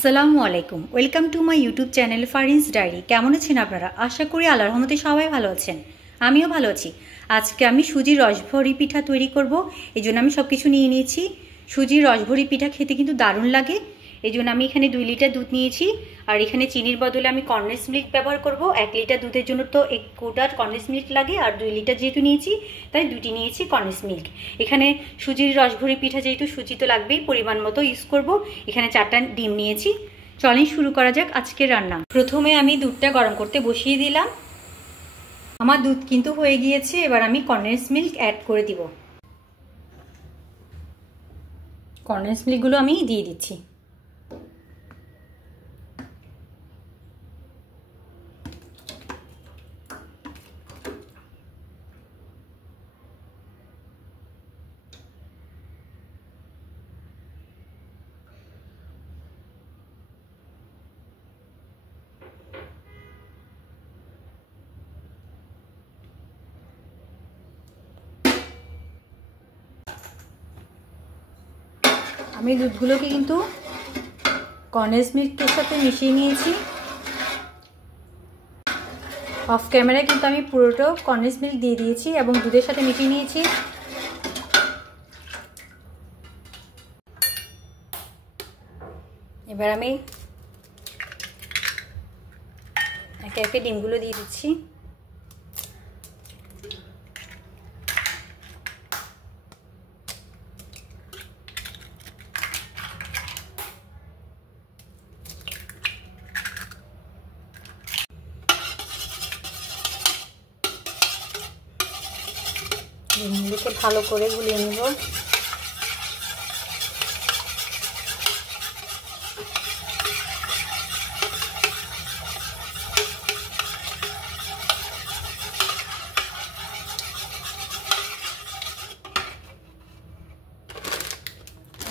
আসসালামু আলাইকুম, welcome to my YouTube channel Farin's diary. কেমন আছেন আপনারা? আশা করি আল্লাহর রহমতে সবাই ভালো আছেন, আমিও ভালো আছি। আজকে আমি সুজির রসভরি পিঠা তৈরি করব, এই জন্য আমি সব কিছু নিয়ে নিয়েছি। সুজির রসভরি পিঠা খেতে কিন্তু দারুণ লাগে, এই জন্য আমি এখানে 2 লিটার দুধ নিয়েছি। আর এখানে চিনির বদলে আমি কনডেন্স মিল্ক ব্যবহার করব। 1 লিটার দুধের জন্য তো 1 কোটা কনডেন্স মিল্ক লাগে, আর 2 লিটার যেহেতু নিয়েছি তাই 2টি নিয়েছি কনডেন্স মিল্ক। এখানে সুজির রসভরি পিঠা যেহেতু সুজি তো লাগবেই, পরিমাণ মতো ইউজ করব। এখানে 4টা ডিম নিয়েছি। চলেন শুরু করা যাক আজকের রান্না। প্রথমে আমি দুধটা গরম করতে বসিয়ে দিলাম। আমার দুধ কিন্তু হয়ে গিয়েছে, এবার আমি কনডেন্স মিল্ক অ্যাড করে দিব। কনডেন্স মিল্কগুলো আমি দিয়ে দিচ্ছি। আমি দুধগুলোকে কিন্তু কনডেন্স মিল্কের সাথে মিশিয়ে নিয়েছি। অফ ক্যামেরায় কিন্তু আমি পুরোটা কনডেন্স মিল্ক দিয়ে দিয়েছি এবং দুধের সাথে মিশিয়ে নিয়েছি। এবার আমি একে একে ডিমগুলো দিয়ে দিচ্ছি। ডিমগুলোকে ভালো করে গুলিয়ে নেব।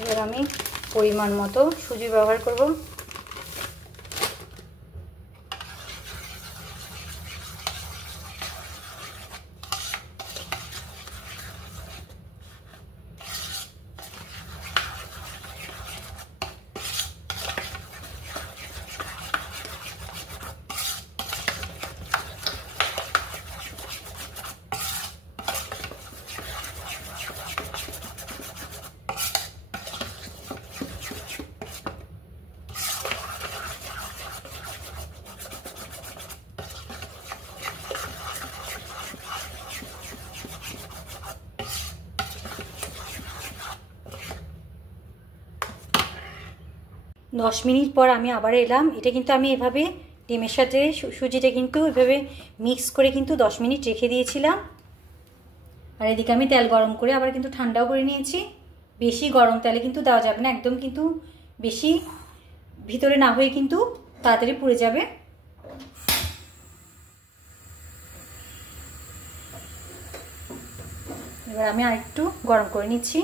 এবার আমি পরিমাণ মতো সুজি ব্যবহার করব। 10 মিনিট পর আমি আবার এলাম। এটা কিন্তু আমি এভাবে ডিমের সাথে সুজিটা কিন্তু এভাবে মিক্স করে কিন্তু 10 মিনিট রেখে দিয়েছিলাম। আর এদিকে আমি তেল গরম করে আবার কিন্তু ঠান্ডাও করে নিয়েছি। বেশি গরম তেলে কিন্তু দেওয়া যাবে না, একদম কিন্তু বেশি ভিতরে না হয়ে কিন্তু তাড়াতাড়ি পুড়ে যাবে। এবার আমি আরেকটু গরম করে নিচ্ছি।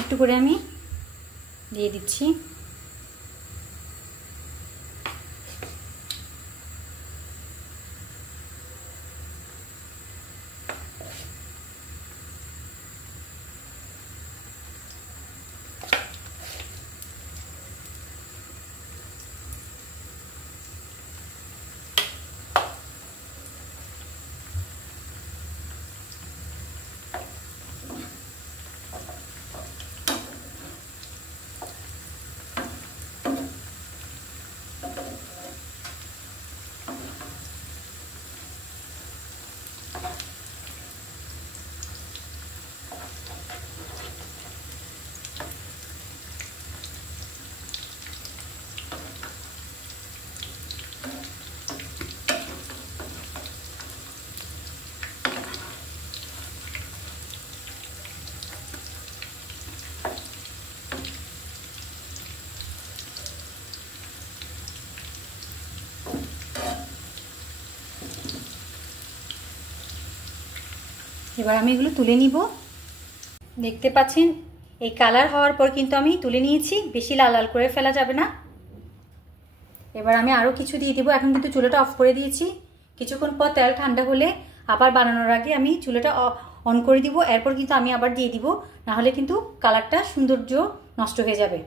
একটু করে আমি দিয়ে দিচ্ছি। এবার আমি এগুলো তুলে নিব। দেখতে পাচ্ছেন এই কালার হওয়ার পর কিন্তু আমি তুলে নিয়েছি, বেশি লাল লাল করে ফেলা যাবে না। এবার আমি আরও কিছু দিয়ে দিব। এখন কিন্তু চুলাটা অফ করে দিয়েছি। কিছুক্ষণ পর তেল ঠান্ডা হলে আবার বানানোর আগে আমি চুলাটা অন করে দিব। এরপর কিন্তু আমি আবার দিয়ে দিব, না হলে কিন্তু কালারটা সৌন্দর্য নষ্ট হয়ে যাবে।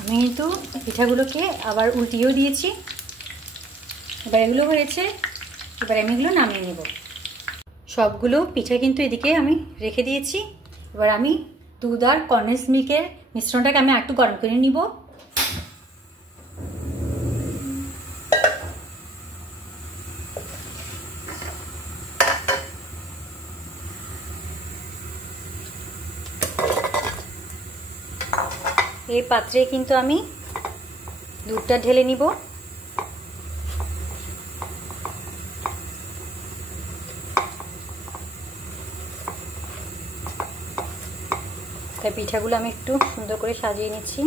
আমি কিন্তু পিঠাগুলোকে আবার উল্টিয়েও দিয়েছি। এবার এগুলো হয়েছে, এবার আমি এগুলো নামিয়ে নেব। সবগুলো পিঠা কিন্তু এদিকে আমি রেখে দিয়েছি। এবার আমি দুধ আর কনডেন্স মিল্কের মিশ্রণটাকে আমি একটু গরম করে নিব। এই পাত্রে কিন্তু আমি দুধটা ঢেলে নিব। তাই পিঠাগুলো আমি একটু সুন্দর করে সাজিয়ে নিচ্ছি।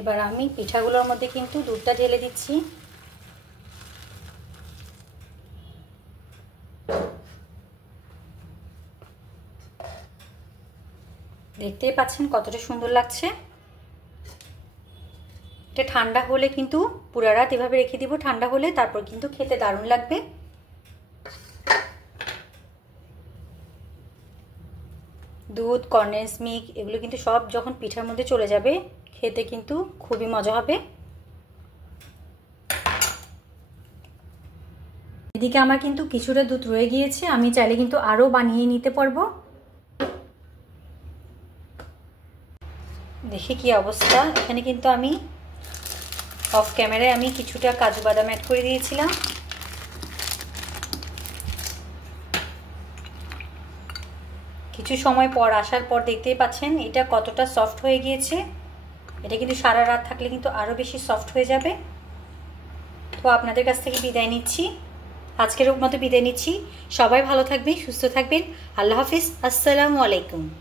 এবার আমি পিঠাগুলোর মধ্যে কিন্তু দুধটা ঢেলে দিচ্ছি। দেখতেই পাচ্ছেন কতটা সুন্দর লাগছে। এটা ঠান্ডা হলে কিন্তু পুরা রাত এভাবে রেখে দিব, ঠান্ডা হলে তারপর কিন্তু খেতে দারুণ লাগবে। দুধ, কনডেন্স মিল্ক এগুলো কিন্তু সব যখন পিঠার মধ্যে চলে যাবে, খেতে কিন্তু খুবই মজা হবে। এদিকে আমার কিন্তু কিছুটা দুধ রয়ে গিয়েছে, আমি চাইলে কিন্তু আরও বানিয়ে নিতে পারবো। দেখি কি অবস্থা। এখানে কিন্তু আমি অফ ক্যামেরায় আমি কিছুটা কাজু বাদাম অ্যাড করে দিয়েছিলাম। কিছু সময় পর আসার পর দেখতেই পাচ্ছেন এটা কতটা সফট হয়ে গিয়েছে। এটা কিন্তু সারা রাত থাকলে কিন্তু আরও বেশি সফট হয়ে যাবে। তো আপনাদের কাছ থেকে বিদায় নিচ্ছি, আজকের মতো বিদায় নিচ্ছি। সবাই ভালো থাকবেন, সুস্থ থাকবেন। আল্লাহ হাফিজ, আসসালামু আলাইকুম।